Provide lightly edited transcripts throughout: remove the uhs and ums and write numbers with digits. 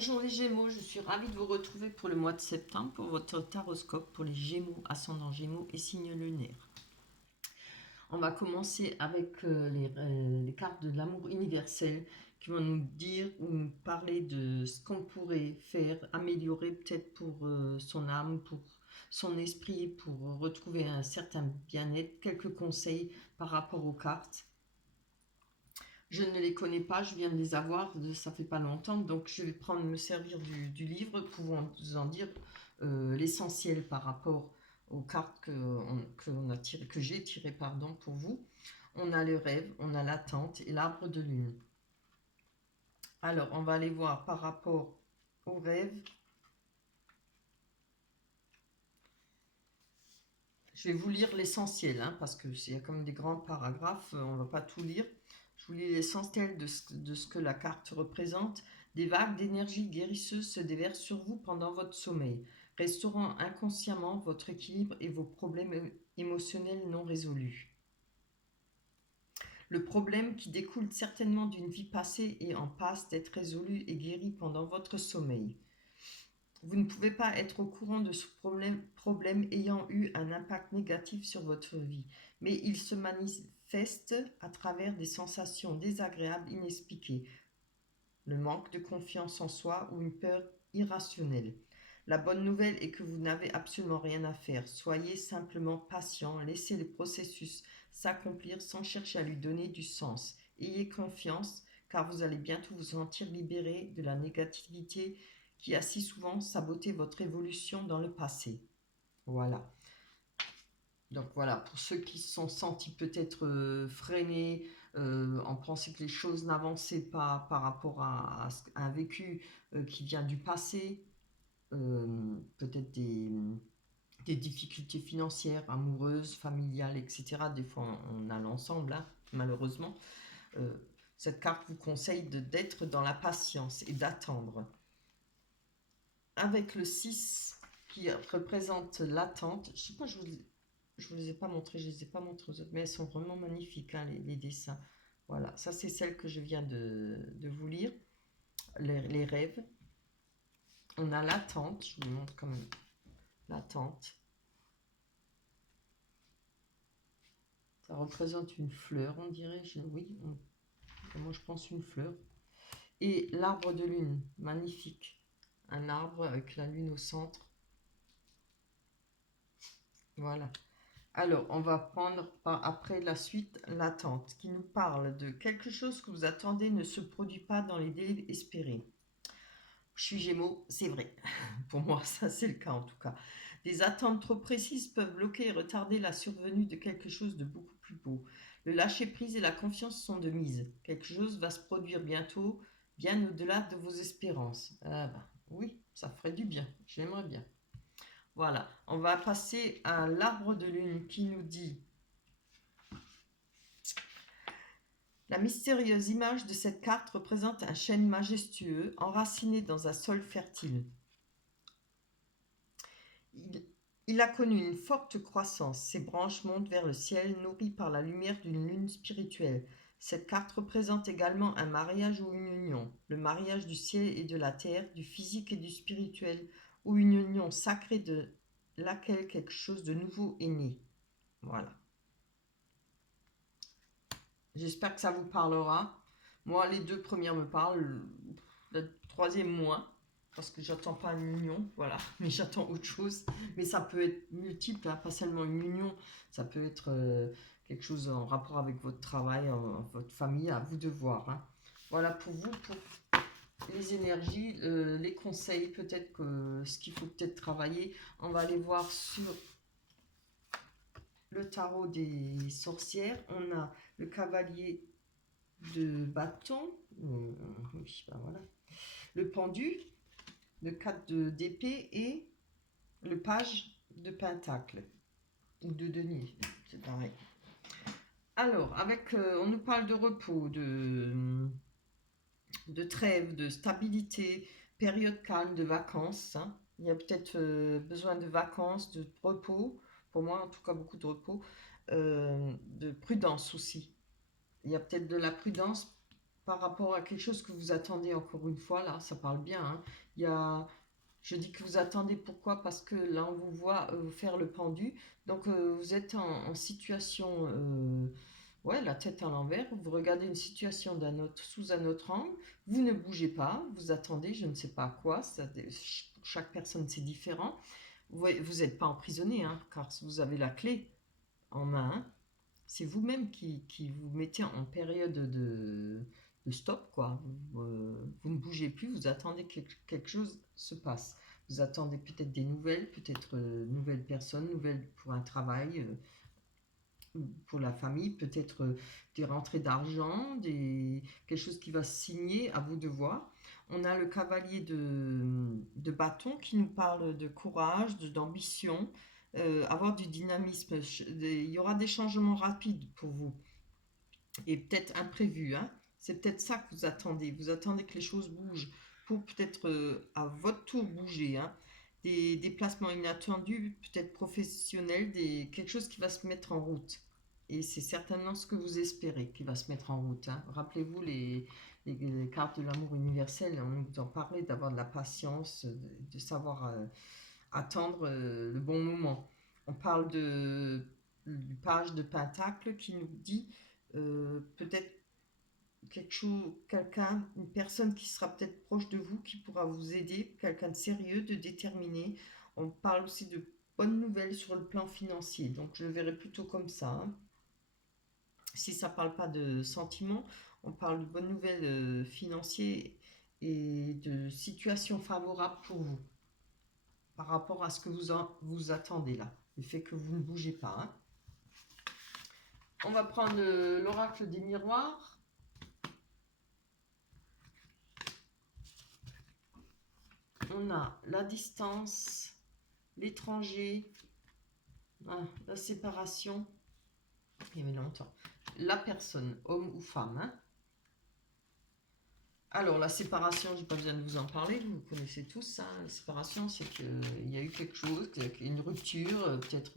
Bonjour les Gémeaux, je suis ravie de vous retrouver pour le mois de septembre pour votre taroscope pour les Gémeaux, ascendant Gémeaux et signe lunaire. On va commencer avec les cartes de l'amour universel qui vont nous dire ou nous parler de ce qu'on pourrait faire, améliorer peut-être pour son âme, pour son esprit, pour retrouver un certain bien-être, quelques conseils par rapport aux cartes. Je ne les connais pas, je viens de les avoir, ça fait pas longtemps, donc je vais me servir du livre pour vous en dire l'essentiel par rapport aux cartes que j'ai tirées pour vous. On a le rêve, on a l'attente et l'arbre de lune. Alors, on va aller voir par rapport au rêve. Je vais vous lire l'essentiel, parce que il y a comme des grands paragraphes, on ne va pas tout lire. Je vous lis l'essentiel de ce que la carte représente. Des vagues d'énergie guérisseuse se déversent sur vous pendant votre sommeil, restaurant inconsciemment votre équilibre et vos problèmes émotionnels non résolus. Le problème qui découle certainement d'une vie passée et en passe d'être résolu et guéri pendant votre sommeil. Vous ne pouvez pas être au courant de ce problème ayant eu un impact négatif sur votre vie, mais il se manifeste à travers des sensations désagréables inexpliquées, le manque de confiance en soi ou une peur irrationnelle. La bonne nouvelle est que vous n'avez absolument rien à faire. Soyez simplement patient, laissez le processus s'accomplir sans chercher à lui donner du sens. Ayez confiance, car vous allez bientôt vous sentir libéré de la négativité qui a si souvent saboté votre évolution dans le passé. Voilà. Donc voilà, pour ceux qui se sont sentis peut-être freinés, en pensant que les choses n'avançaient pas par rapport à un vécu qui vient du passé, peut-être des difficultés financières, amoureuses, familiales, etc. Des fois, on a l'ensemble, malheureusement. Cette carte vous conseille d'être dans la patience et d'attendre. Avec le 6 qui représente l'attente, je ne sais pas, je vous les ai pas montrés, je les ai pas montrés aux autres, mais elles sont vraiment magnifiques, les dessins. Voilà, ça c'est celle que je viens de vous lire, les rêves. On a l'attente, je vous montre quand même l'attente. Ça représente une fleur, on dirait, moi je pense une fleur. Et l'arbre de lune, magnifique. Un arbre avec la lune au centre. Voilà. Alors, on va prendre après la suite l'attente, qui nous parle de quelque chose que vous attendez ne se produit pas dans les délais espérés. Je suis Gémeaux, c'est vrai. Pour moi, ça c'est le cas en tout cas. Des attentes trop précises peuvent bloquer et retarder la survenue de quelque chose de beaucoup plus beau. Le lâcher-prise et la confiance sont de mise. Quelque chose va se produire bientôt, bien au-delà de vos espérances. Ah ben, oui, ça ferait du bien, j'aimerais bien. Voilà, on va passer à l'arbre de lune qui nous dit: la mystérieuse image de cette carte représente un chêne majestueux enraciné dans un sol fertile. Il a connu une forte croissance, ses branches montent vers le ciel, nourries par la lumière d'une lune spirituelle. Cette carte représente également un mariage ou une union, le mariage du ciel et de la terre, du physique et du spirituel, ou une union sacrée de laquelle quelque chose de nouveau est né. Voilà. J'espère que ça vous parlera. Moi, les deux premières me parlent, la troisième moins, parce que j'attends pas une union, voilà, mais j'attends autre chose. Mais ça peut être multiple, pas seulement une union, ça peut être quelque chose en rapport avec votre travail, votre famille, à vous de voir. Voilà pour vous, pour les énergies, les conseils, peut-être que ce qu'il faut peut-être travailler. On va aller voir sur le tarot des sorcières. On a le cavalier de bâton, oui, ben voilà, le pendu, le 4 d'épée et le page de pentacle ou de denier, c'est pareil. Alors, on nous parle de repos, de trêve, de stabilité, période calme, de vacances. Il y a peut-être besoin de vacances, de repos, pour moi en tout cas beaucoup de repos, de prudence aussi. Il y a peut-être de la prudence par rapport à quelque chose que vous attendez, encore une fois, là, ça parle bien, hein. Il y a, je dis que vous attendez, pourquoi? Parce que là, on vous voit faire le pendu. Donc, vous êtes en situation, ouais, la tête à l'envers. Vous regardez une situation sous un autre angle. Vous ne bougez pas. Vous attendez, je ne sais pas quoi. Pour chaque personne, c'est différent. Vous n'êtes pas emprisonné, hein, car vous avez la clé en main, hein. C'est vous-même qui vous mettez en période de stop, quoi. Vous ne bougez plus, vous attendez que quelque chose se passe. Vous attendez peut-être des nouvelles, peut-être nouvelles personnes, nouvelles pour un travail, pour la famille, peut-être des rentrées d'argent, quelque chose qui va se signer, à vous de voir. On a le cavalier de bâton qui nous parle de courage, d'ambition, avoir du dynamisme. Il y aura des changements rapides pour vous et peut-être imprévus, hein. C'est peut-être ça que vous attendez. Vous attendez que les choses bougent pour peut-être à votre tour bouger, hein. Des déplacements inattendus, peut-être professionnels, quelque chose qui va se mettre en route. Et c'est certainement ce que vous espérez qui va se mettre en route, hein. Rappelez-vous les cartes de l'amour universel, on nous en parlait d'avoir de la patience, de savoir attendre le bon moment. On parle du page de Pentacle qui nous dit peut-être quelque chose, quelqu'un, une personne qui sera peut-être proche de vous, qui pourra vous aider, quelqu'un de sérieux, de déterminé. On parle aussi de bonnes nouvelles sur le plan financier, donc je le verrai plutôt comme ça, hein. Si ça ne parle pas de sentiments, on parle de bonnes nouvelles financières et de situations favorables pour vous par rapport à ce que vous attendez là, le fait que vous ne bougez pas, hein. On va prendre l'oracle des miroirs. On a la distance, l'étranger, la séparation, il y avait longtemps, la personne, homme ou femme, hein. Alors la séparation, j'ai pas besoin de vous en parler, vous connaissez tous, hein. La séparation, c'est qu'il y a eu quelque chose, une rupture, peut-être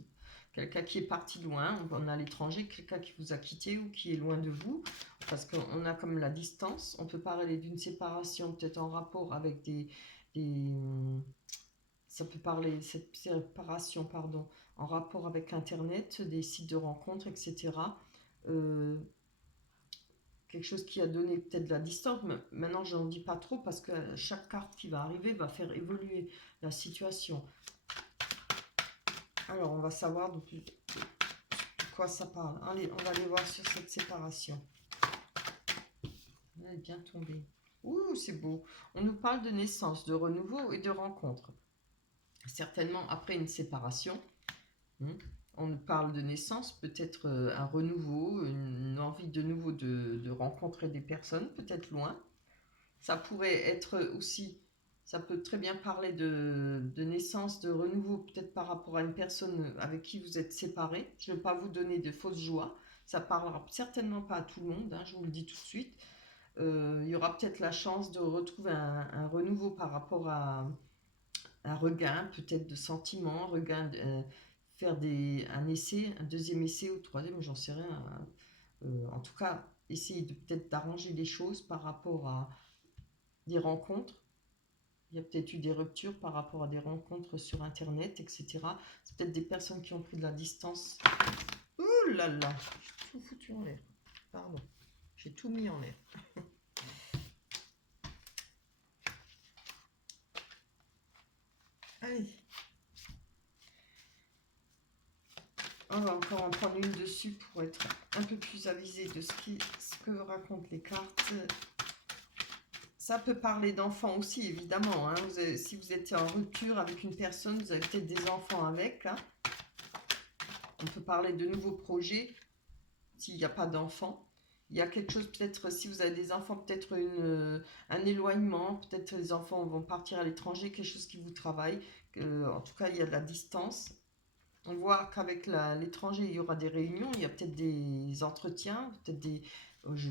quelqu'un qui est parti loin, on a l'étranger, quelqu'un qui vous a quitté ou qui est loin de vous, parce qu'on a comme la distance. On peut parler d'une séparation peut-être en rapport avec des ça peut parler, cette séparation, pardon, en rapport avec Internet, des sites de rencontres, etc. Euh, Quelque chose qui a donné peut-être de la distance. Mais maintenant, je n'en dis pas trop parce que chaque carte qui va arriver va faire évoluer la situation. Alors, on va savoir de quoi ça parle. Allez, on va aller voir sur cette séparation. Elle est bien tombée. Ouh, c'est beau. On nous parle de naissance, de renouveau et de rencontre. Certainement après une séparation. On nous parle de naissance, peut-être un renouveau, une envie de nouveau de rencontrer des personnes, peut-être loin. Ça pourrait être aussi, ça peut très bien parler de naissance, de renouveau, peut-être par rapport à une personne avec qui vous êtes séparés. Je ne vais pas vous donner de fausses joies. Ça ne parlera certainement pas à tout le monde, hein, je vous le dis tout de suite. Il y aura peut-être la chance de retrouver un renouveau par rapport à un regain, peut-être de sentiments, regain faire un essai, un deuxième essai ou troisième, j'en sais rien. En tout cas, essayer de peut-être d'arranger les choses par rapport à des rencontres. Il y a peut-être eu des ruptures par rapport à des rencontres sur Internet, etc. C'est peut-être des personnes qui ont pris de la distance. Ouh là là, j'ai tout foutu en l'air. Pardon, j'ai tout mis en l'air. Allez. On va encore en prendre une dessus pour être un peu plus avisé de ce que racontent les cartes. Ça peut parler d'enfants aussi, évidemment, hein. Si vous êtes en rupture avec une personne, vous avez peut-être des enfants avec, hein. On peut parler de nouveaux projets s'il n'y a pas d'enfants. Il y a quelque chose, peut-être, si vous avez des enfants, peut-être un éloignement, peut-être les enfants vont partir à l'étranger, quelque chose qui vous travaille. En tout cas, il y a de la distance. On voit qu'avec l'étranger, il y aura des réunions, il y a peut-être des entretiens, peut-être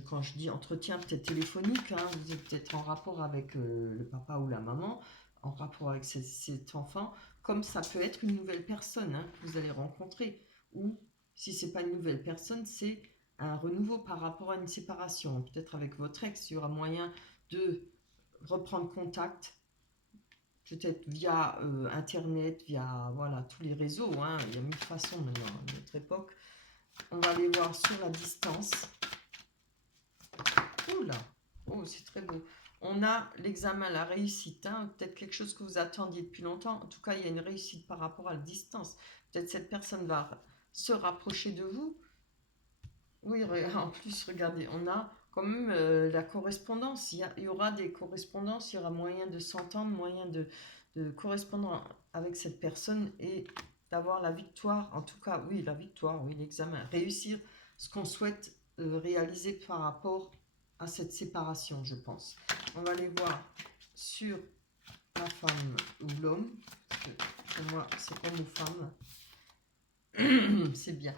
quand je dis entretien, peut-être téléphonique, hein, vous êtes peut-être en rapport avec le papa ou la maman, en rapport avec cet enfant, comme ça peut être une nouvelle personne, hein, que vous allez rencontrer. Ou si c'est pas une nouvelle personne, c'est un renouveau par rapport à une séparation. Peut-être avec votre ex, il y aura moyen de reprendre contact, peut-être via Internet, via voilà, tous les réseaux. Hein. Il y a mille façons maintenant à notre époque. On va aller voir sur la distance. Oula, oh, c'est très beau. On a l'examen, la réussite, hein. Peut-être quelque chose que vous attendiez depuis longtemps. En tout cas, il y a une réussite par rapport à la distance. Peut-être cette personne va se rapprocher de vous. Oui, en plus, regardez, on a quand même la correspondance. Il y aura des correspondances, il y aura moyen de s'entendre, moyen de correspondre avec cette personne et d'avoir la victoire. En tout cas, oui, la victoire, oui, l'examen. Réussir ce qu'on souhaite réaliser par rapport à cette séparation, je pense. On va aller voir sur la femme ou l'homme. Pour moi, c'est homme ou femme. C'est bien.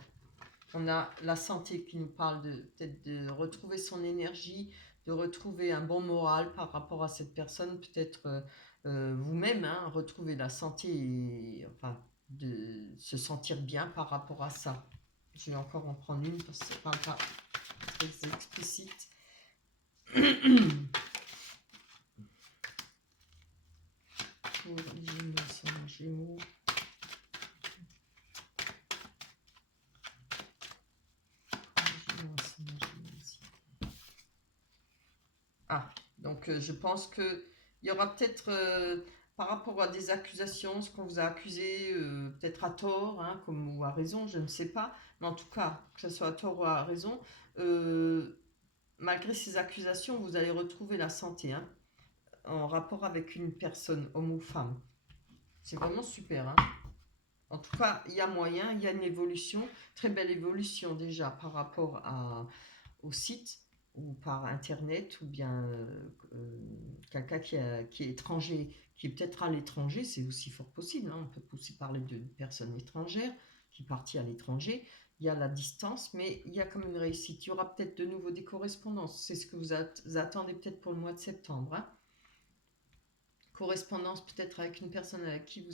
On a la santé qui nous parle de peut-être de retrouver son énergie, de retrouver un bon moral par rapport à cette personne, peut-être vous-même, hein, retrouver la santé et enfin de se sentir bien par rapport à ça. Je vais encore en prendre une parce que c'est pas très explicite. Pour les Gémeaux, Ah, donc je pense que il y aura peut-être par rapport à des accusations, ce qu'on vous a accusé, peut-être à tort, hein, comme ou à raison, je ne sais pas, mais en tout cas, que ce soit à tort ou à raison, euh, malgré ces accusations, vous allez retrouver la santé, hein, en rapport avec une personne, homme ou femme. C'est vraiment super, hein. En tout cas, il y a moyen, il y a une évolution, très belle évolution déjà par rapport au site ou par internet ou bien quelqu'un qui est étranger, qui est peut-être à l'étranger, c'est aussi fort possible. Hein. On peut aussi parler d'une personne étrangère qui est partie à l'étranger. Il y a la distance, mais il y a comme une réussite. Il y aura peut-être de nouveau des correspondances. C'est ce que vous attendez peut-être pour le mois de septembre. Hein. Correspondance peut-être avec une personne avec qui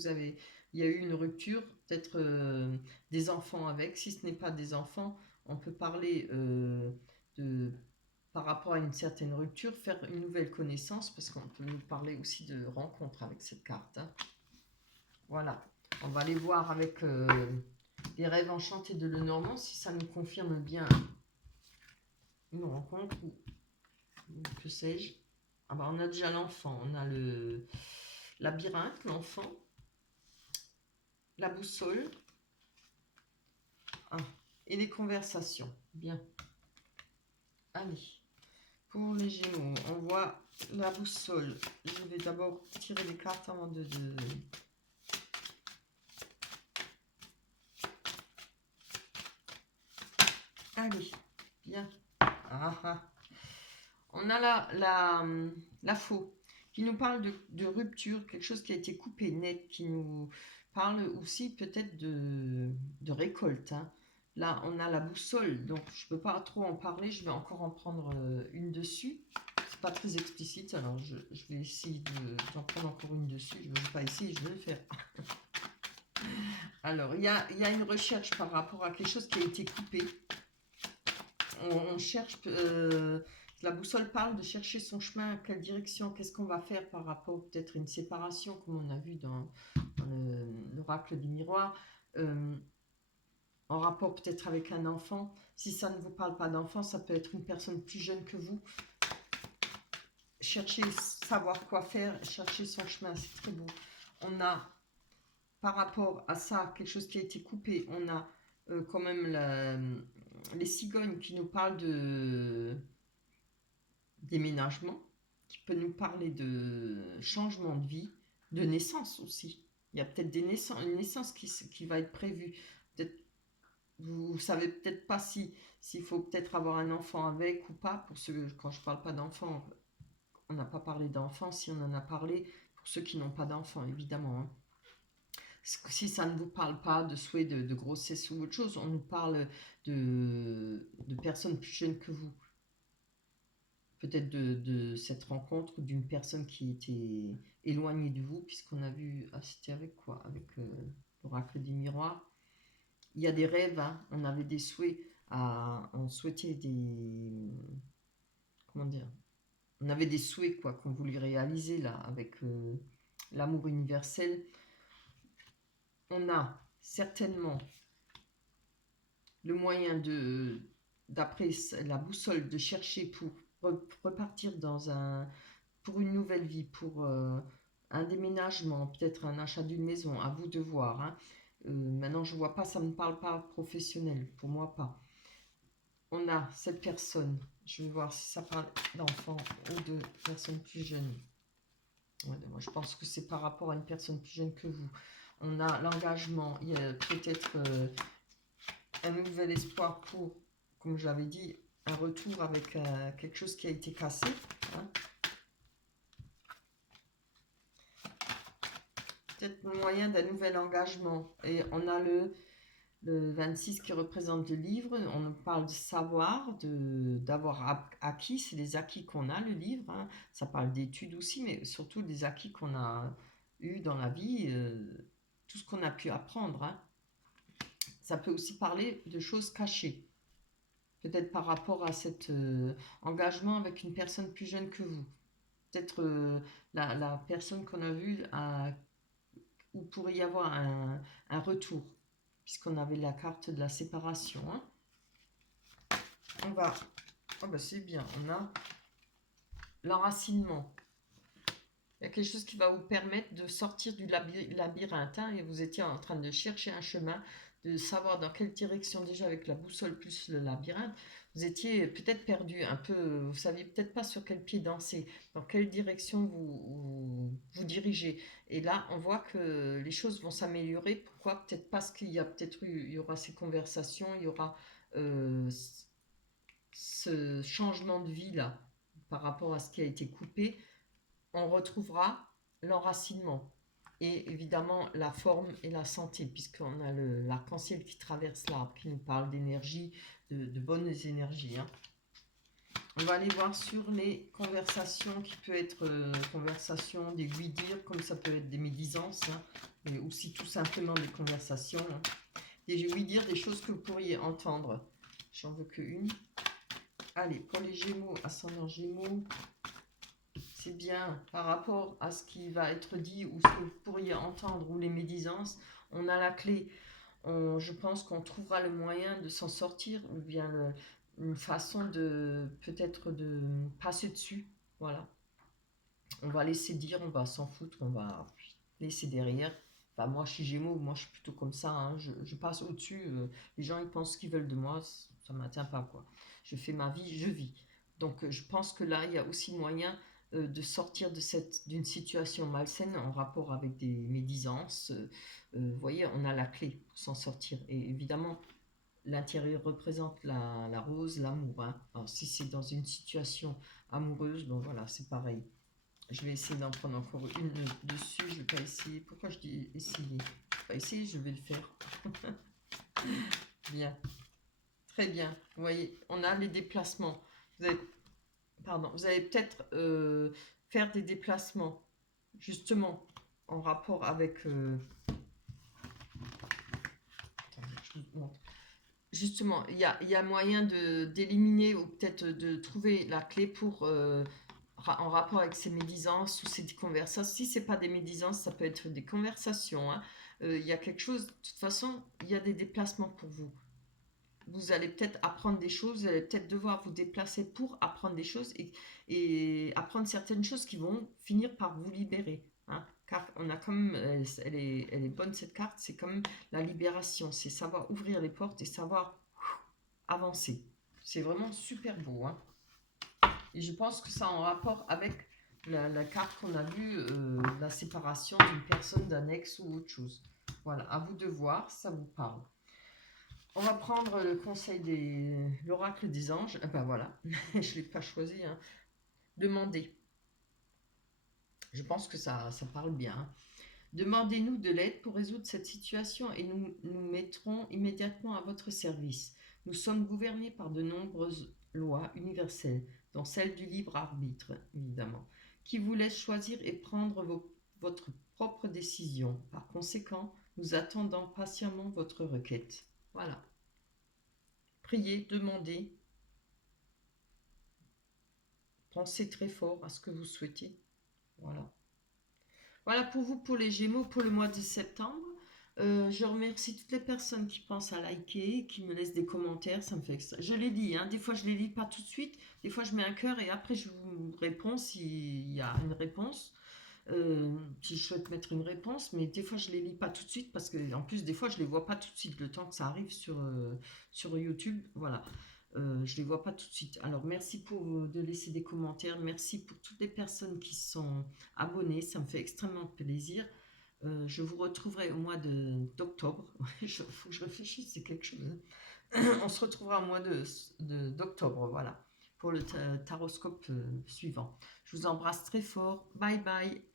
il y a eu une rupture, peut-être des enfants avec. Si ce n'est pas des enfants, on peut parler de par rapport à une certaine rupture, faire une nouvelle connaissance, parce qu'on peut nous parler aussi de rencontre avec cette carte. Hein. Voilà, on va aller voir avec les rêves enchantés de Lenormand, si ça nous confirme bien une rencontre ou que sais-je. Ah bah, on a déjà l'enfant, on a le labyrinthe, l'enfant, la boussole, ah, et les conversations. Bien. Allez. Pour les Gémeaux, on voit la boussole. Je vais d'abord tirer les cartes avant de... Allez, bien. Ah, ah. On a la faux qui nous parle de rupture, quelque chose qui a été coupé net, qui nous parle aussi peut-être de récolte. Hein. Là, on a la boussole, donc je ne peux pas trop en parler, je vais encore en prendre une dessus. C'est pas très explicite, alors je vais essayer d'en prendre encore une dessus. Je ne vais pas essayer, je vais le faire. Alors, il y a une recherche par rapport à quelque chose qui a été coupé. On cherche, la boussole parle de chercher son chemin, quelle direction, qu'est-ce qu'on va faire par rapport peut-être à une séparation, comme on a vu dans l'oracle du miroir, en rapport peut-être avec un enfant. Si ça ne vous parle pas d'enfant, ça peut être une personne plus jeune que vous. Chercher, savoir quoi faire, chercher son chemin, c'est très beau. On a, par rapport à ça, quelque chose qui a été coupé, on a quand même les cigognes qui nous parlent de déménagement, qui peut nous parler de changement de vie, de naissance aussi. Il y a peut-être une naissance qui va être prévue. Peut-être, vous savez peut-être pas s'il faut peut-être avoir un enfant avec ou pas. Pour ceux, quand je parle pas d'enfant, on n'a pas parlé d'enfant. Si on en a parlé, pour ceux qui n'ont pas d'enfant, évidemment. Hein. Si ça ne vous parle pas de souhait de grossesse ou autre chose, on nous parle de personnes plus jeunes que vous. Peut-être de cette rencontre d'une personne qui était éloignée de vous, puisqu'on a vu, ah, c'était avec quoi? Avec l'oracle du miroir. Il y a des rêves, hein, on avait des souhaits on souhaitait des... Comment dire? On avait des souhaits, quoi, qu'on voulait réaliser, là, avec l'amour universel. On a certainement le moyen d'après la boussole, de chercher pour repartir pour une nouvelle vie, pour un déménagement, peut-être un achat d'une maison, à vous de voir. Hein. Maintenant, je vois pas, ça ne parle pas professionnel, pour moi pas. On a cette personne, je vais voir si ça parle d'enfants ou de personnes plus jeunes. Ouais, moi, je pense que c'est par rapport à une personne plus jeune que vous. On a l'engagement, il y a peut-être un nouvel espoir pour, comme j'avais dit, un retour avec quelque chose qui a été cassé. Hein. Peut-être le moyen d'un nouvel engagement. Et on a le 26 qui représente le livre. On parle de savoir, d'avoir acquis. C'est les acquis qu'on a, le livre. Hein. Ça parle d'études aussi, mais surtout des acquis qu'on a eu dans la vie. Tout ce qu'on a pu apprendre. Hein. Ça peut aussi parler de choses cachées. Peut-être par rapport à cet engagement avec une personne plus jeune que vous. Peut-être la personne qu'on a vue, où pourrait y avoir un retour, puisqu'on avait la carte de la séparation. Hein. On va... Oh bah c'est bien, on a l'enracinement. Il y a quelque chose qui va vous permettre de sortir du labyrinthe. Hein, et vous étiez en train de chercher un chemin, de savoir dans quelle direction, déjà avec la boussole plus le labyrinthe, vous étiez peut-être perdu un peu, vous ne saviez peut-être pas sur quel pied danser, dans quelle direction vous dirigez. Et là, on voit que les choses vont s'améliorer. Pourquoi? Peut-être parce qu'il y a peut-être il y aura ces conversations, il y aura euh, ce changement de vie là par rapport à ce qui a été coupé. On retrouvera l'enracinement et évidemment la forme et la santé, puisqu'on a l'arc-en-ciel qui traverse l'arbre, qui nous parle d'énergie, de bonnes énergies. Hein. On va aller voir sur les conversations, qui peut être conversations, des oui-dire, comme ça peut être des médisances, hein, mais aussi tout simplement des conversations. Hein. Des oui-dire, des choses que vous pourriez entendre. J'en veux que une. Allez, pour les Gémeaux, ascendant Gémeaux, c'est bien par rapport à ce qui va être dit ou ce que vous pourriez entendre ou les médisances, on a la clé. Je pense qu'on trouvera le moyen de s'en sortir ou bien une façon de peut-être de passer dessus. Voilà. On va laisser dire, on va s'en foutre, on va laisser derrière. Enfin, moi je suis Gémeaux, moi je suis plutôt comme ça. Hein. Je passe au-dessus. Les gens ils pensent ce qu'ils veulent de moi, ça ne m'atteint pas quoi. Je fais ma vie, je vis. Donc je pense que là il y a aussi moyen de sortir d'une situation malsaine en rapport avec des médisances. Vous voyez, on a la clé pour s'en sortir. Et évidemment, l'intérieur représente la rose, l'amour. Hein. Alors si c'est dans une situation amoureuse, bon voilà, c'est pareil. Je vais essayer d'en prendre encore une dessus. Je vais pas essayer. Pourquoi je dis essayer? Je vais pas essayer, je vais le faire. Bien. Très bien. Vous voyez, on a les déplacements. Vous allez peut-être faire des déplacements, justement, en rapport avec... Attendez, je vous montre. Justement, il y a moyen d'éliminer ou peut-être de trouver la clé pour... en rapport avec ces médisances ou ces conversations. Si ce n'est pas des médisances, ça peut être des conversations. Hein. Il y a quelque chose, de toute façon, il y a des déplacements pour vous. Vous allez peut-être apprendre des choses, vous allez peut-être devoir vous déplacer pour apprendre des choses et apprendre certaines choses qui vont finir par vous libérer. Hein. Car on a comme, elle est bonne cette carte, c'est comme la libération, c'est savoir ouvrir les portes et savoir avancer. C'est vraiment super beau. Hein. Et je pense que ça a en rapport avec la carte qu'on a vue, la séparation d'une personne, d'un ex ou autre chose. Voilà, à vous de voir, ça vous parle. On va prendre le conseil l'oracle des anges. Ah ben voilà, je ne l'ai pas choisi. Hein. Demandez. Je pense que ça parle bien. Hein. Demandez-nous de l'aide pour résoudre cette situation et nous mettrons immédiatement à votre service. Nous sommes gouvernés par de nombreuses lois universelles, dont celle du libre arbitre, évidemment, qui vous laisse choisir et prendre votre propre décision. Par conséquent, nous attendons patiemment votre requête. Voilà. priez, demandez, pensez très fort à ce que vous souhaitez. Voilà. Voilà pour vous, pour les Gémeaux, pour le mois de septembre. Je remercie toutes les personnes qui pensent à liker, qui me laissent des commentaires, ça me fait extra. Je les lis, hein. Des fois je les lis pas tout de suite, des fois je mets un cœur et après je vous réponds s'il y a une réponse, si je souhaite mettre une réponse, mais des fois je les lis pas tout de suite parce que en plus des fois je les vois pas tout de suite, le temps que ça arrive sur YouTube, voilà. Je les vois pas tout de suite. Alors merci pour de laisser des commentaires, merci pour toutes les personnes qui sont abonnées, ça me fait extrêmement plaisir. Je vous retrouverai au mois d'octobre. Il faut que je réfléchisse, c'est quelque chose. On se retrouvera au mois d'octobre, voilà, pour le taroscope suivant. Je vous embrasse très fort. Bye bye.